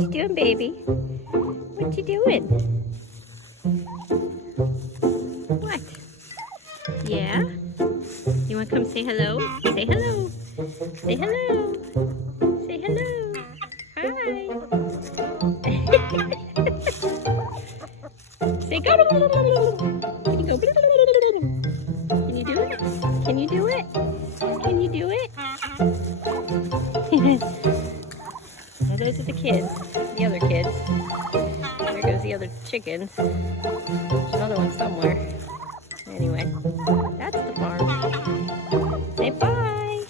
What you doing, baby? What you doing? What? Yeah? You want to come say hello? Say hello. Say hello. Say hello. Hi. Say go. Can you go? Can you do it? Can you do it? Can you do it? Well, those are the kids. The other kids. There goes the other chickens. There's another one somewhere. Anyway, that's the farm. Say bye.